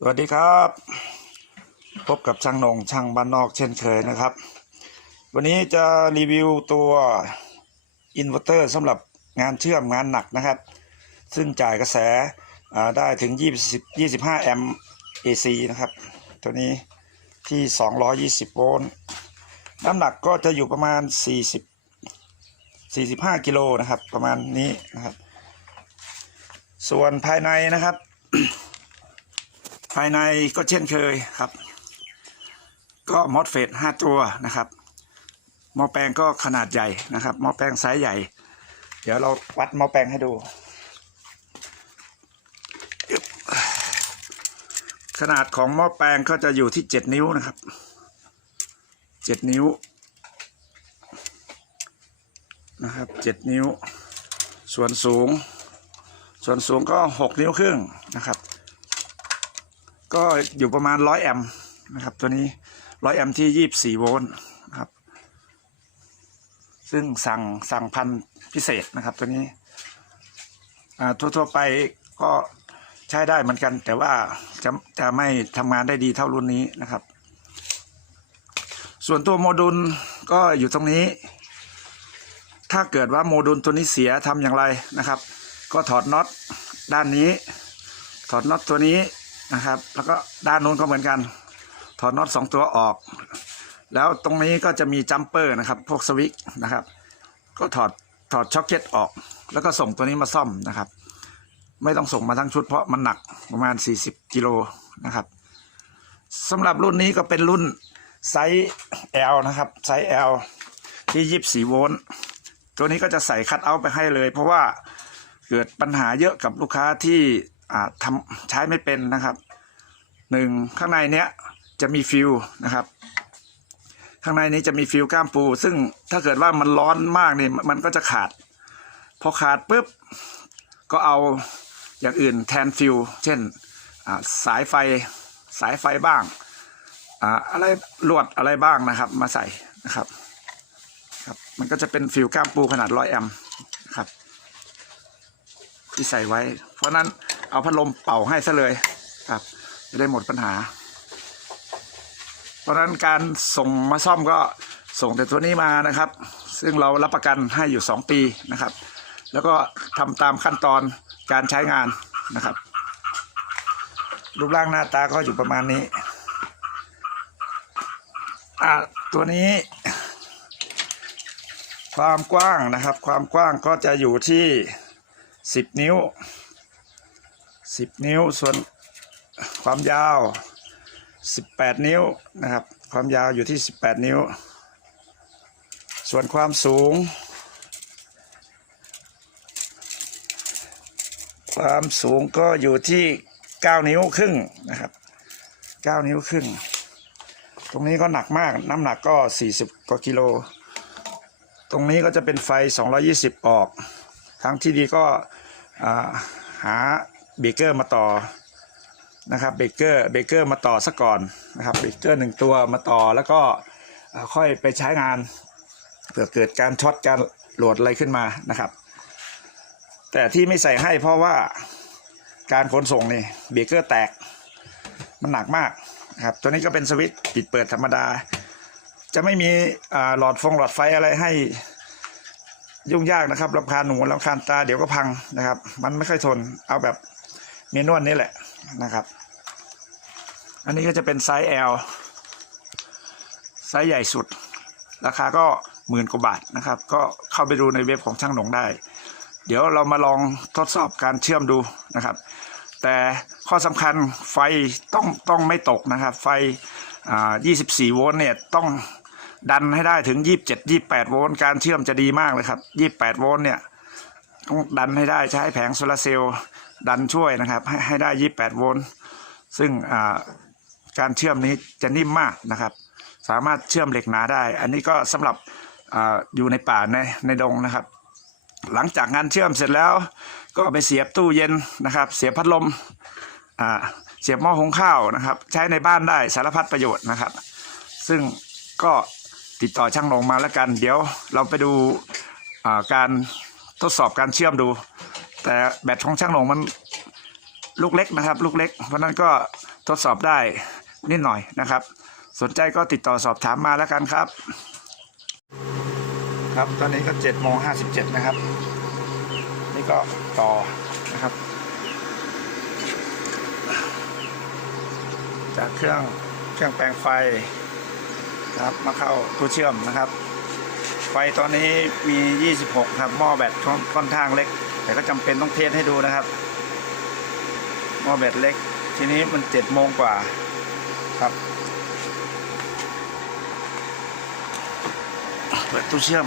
สวัสดีครับ พบกับช่างนงช่างบ้านนอกเช่นเคยนะครับ วันนี้จะรีวิวตัวอินเวอร์เตอร์สำหรับงานเชื่อมงานหนักนะครับ ซึ่งจ่ายกระแสได้ถึง 20 25 แอมป์ AC นะครับ ตัวนี้ที่ 220 โวลต์น้ำหนักก็จะอยู่ประมาณ 40 45 กิโลนะครับ ประมาณนี้นะครับ ส่วนภายในนะครับ ภายในก็เช่นเคยครับ ก็มอสเฟตห้าตัวนะครับหม้อแปลงก็ขนาดใหญ่นะครับหม้อแปลงไซส์ใหญ่ เดี๋ยวเราวัดหม้อแปลงให้ดู ขนาดของหม้อแปลงก็จะอยู่ที่เจ็ดนิ้วนะครับเจ็ดนิ้วนะครับเจ็ดนิ้ว ส่วนสูง ส่วนสูงก็หกนิ้วครึ่งนะครับ ก็อยู่ประมาณร้อยแอมป์นะครับ ตัวนี้ร้อยแอมป์ที่ยี่สี่โวลต์นะครับ ซึ่งสั่งสั่งพันพิเศษนะครับ ตัวนี้อ่าทั่วๆไปก็ใช้ได้เหมือนกัน แต่ว่าจะจะไม่ทำงานได้ดีเท่ารุ่นนี้นะครับ ส่วนตัวโมดูลก็อยู่ตรงนี้ ถ้าเกิดว่าโมดูลตัวนี้เสียทำอย่างไรนะครับ ก็ถอดน็อตด้านนี้ ถอดน็อตตัวนี้ นะครับ แล้วก็ด้านนู้นก็เหมือนกัน ถอดน็อตสองตัวออก แล้วตรงนี้ก็จะมีจัมเปอร์นะครับ พวกสวิตช์นะครับ ก็ถอดถอดช็อคเก็ตออก แล้วก็ส่งตัวนี้มาซ่อมนะครับ ไม่ต้องส่งมาทั้งชุดเพราะมันหนักประมาณ 40กิโลนะครับสำหรับรุ่นนี้ก็เป็นรุ่นไซส์ L นะครับ ไซส์ L ที่ 24 โวลต์ตัวนี้ก็จะใส่คัตเอาท์ไปให้เลย เพราะว่าเกิดปัญหาเยอะกับลูกค้าที่ ทำใช้ไม่เป็นนะครับหนึ่งข้างในเนี้ยจะมีฟิวนะครับ ข้างในนี้จะมีฟิวก้ามปู ซึ่งถ้าเกิดว่ามันร้อนมากเนี่ยมันก็จะขาด พอขาดปุ๊บก็เอาอย่างอื่นแทนฟิวเช่นสายไฟสายไฟบ้างออะไรลวดอะไรบ้างนะครับ มาใส่นะครับครับมันก็จะเป็นฟิวก้ามปูขนาดร้อยแอมป์ครับที่ใส่ไว้ เพราะนั้น เอาพัดลมเป่าให้ซะเลยครับ จะได้หมดปัญหา เพราะนั้นการส่งมาซ่อมก็ส่งแต่ตัวนี้มานะครับ ซึ่งเรารับประกันให้อยู่ 2 ปีนะครับ แล้วก็ทำตามขั้นตอนการใช้งานนะครับ รูปร่างหน้าตาก็อยู่ประมาณนี้อะตัวนี้ ความกว้างนะครับ ความกว้างก็จะอยู่ที่ 10 นิ้ว 10นิ้วส่วนความยาว18นิ้วนะครับ ความยาวอยู่ที่18นิ้ว ส่วนความสูง ความสูงก็อยู่ที่9นิ้วครึ่งนะครับ9นิ้วครึ่งตรงนี้ก็หนักมากน้ำหนักก็ 40กว่ากิโล ตรงนี้ก็จะเป็นไฟ 220 ออกทางที่ดีก็หา เบเกอร์มาต่อนะครับเบเกอร์เบเกอร์มาต่อซะก่อนนะครับเบเกอร์หนึ่งตัวมาต่อแล้วก็ค่อยไปใช้งานเผื่อเกิดการช็อตการโหลดอะไรขึ้นมานะครับ แต่ที่ไม่ใส่ให้เพราะว่าการขนส่งนี่เบเกอร์แตกมันหนักมากครับตัวนี้ก็เป็นสวิตช์ปิดเปิดธรรมดา จะไม่มีหลอดฟงหลอดไฟอะไรให้ยุ่งยากนะครับรำคาญหนูรำคาญตาเดี๋ยวก็พังนะครับ มันไม่ค่อยทนเอาแบบ เมนวลนี่แหละนะครับ อันนี้ก็จะเป็นไซส์ L ไซส์ใหญ่สุด ราคาก็หมื่นกว่าบาทนะครับ ก็เข้าไปดูในเว็บของช่างหนงได้ เดี๋ยวเรามาลองทดสอบการเชื่อมดูนะครับ แต่ข้อสำคัญไฟต้องต้องไม่ตกนะครับ ไฟ 24 โวลต์เนี่ยต้องดันให้ได้ถึง 27 28 โวลต์การเชื่อมจะดีมากเลยครับ 28 โวลต์เนี่ยต้องดันให้ได้ใช้แผงโซลาร์เซลล์ ดันช่วยนะครับ ให้ให้ได้ 28 โวลต์ซึ่งการเชื่อมนี้จะนิ่มมากนะครับ สามารถเชื่อมเหล็กหนาได้ อันนี้ก็สำหรับออยู่ในป่าในในดงนะครับ หลังจากงานเชื่อมเสร็จแล้ว ก็ไปเสียบตู้เย็นนะครับ เสียบพัดลมเสียบหม้อหุงข้าวนะครับ ใช้ในบ้านได้สารพัดประโยชน์นะครับ ซึ่งก็ติดต่อช่างลงมาแล้วกัน เดี๋ยวเราไปดูการทดสอบการเชื่อมดู แต่แบตของช่างหลงมันลูกเล็กนะครับ ลูกเล็ก เพราะนั้นก็ทดสอบได้นิดหน่อยนะครับ สนใจก็ติดต่อสอบถามมาแล้วกันครับ ครับตอนนี้ก็เจ็ดโมงห้าสิบเจ็ดนะครับ นี่ก็ต่อนะครับ จากเครื่องเครื่องแปลงไฟครับมาเข้าตู้เชื่อมนะครับ ไฟตอนนี้มี 26 ครับหม้อแบตค่อนข้างเล็ก แต่ก็จำเป็นต้องเทสให้ดูนะครับหม้อแบตเล็ก ทีนี้มันเจ็ดโมงกว่าครับเปิดตู้เชื่อม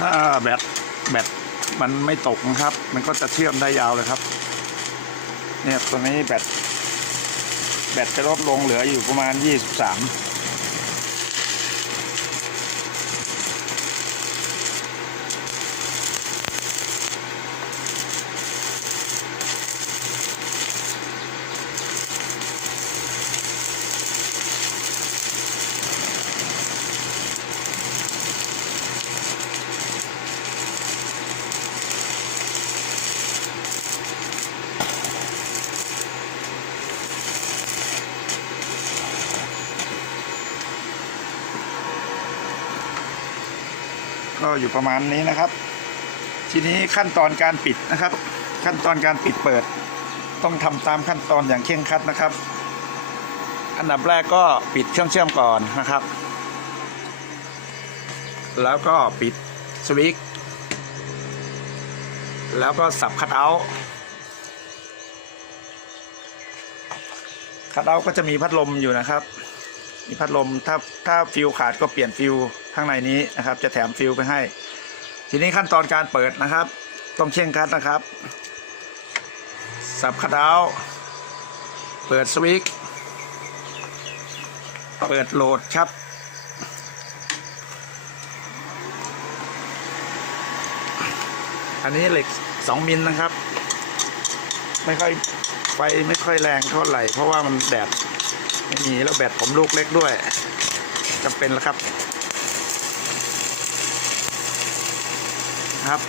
ถ้าแบตแบตมันไม่ตกนะครับ มันก็จะเชื่อมได้ยาวเลยครับ เนี่ยตัวนี้แบตแบตจะลดลงเหลืออยู่ประมาณ 23 ก็อยู่ประมาณนี้นะครับ ทีนี้ขั้นตอนการปิดนะครับ ขั้นตอนการปิดเปิด ต้องทำตามขั้นตอนอย่างเคร่งครัดนะครับ อันดับแรกก็ปิดเครื่องเชื่อมก่อนนะครับ แล้วก็ปิดสวิตช์แล้วก็สับคัทเอาท์คัทเอาท์ก็จะมีพัดลมอยู่นะครับ มีพัดลมถ้าถ้าฟิวขาดก็เปลี่ยนฟิวข้างในนี้นะครับ จะแถมฟิวไปให้ ทีนี้ขั้นตอนการเปิดนะครับ ต้องเช่งคัดนะครับ สับคัทเอาท์เปิดสวิตช์เปิดโหลดครับอันนี้เหล็ก 2 มิลนะครับ ไม่ค่อยไฟไม่ค่อยแรงเท่าไหร่ เพราะว่ามันแดด มีแล้วแบตผมลูกเล็กด้วยจำเป็นแล้วครับ ครับ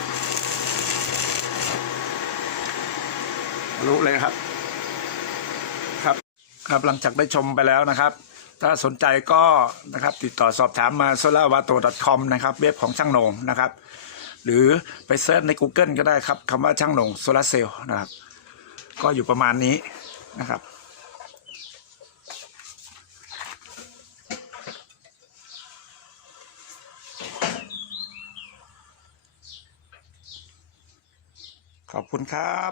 รู้เลยครับ ครับ ครับหลังจากได้ชมไปแล้วนะครับ ถ้าสนใจก็นะครับติดต่อสอบถามมา s o l a r w a t o c o m นะครับ เว็บของช่างโหนงนะครับ หรือไปเซิร์ชใน Google ก็ได้ครับคำว่าช่างโหนงโซลาเซลล์นะครับ ก็อยู่ประมาณนี้นะครับ ขอบคุณครับ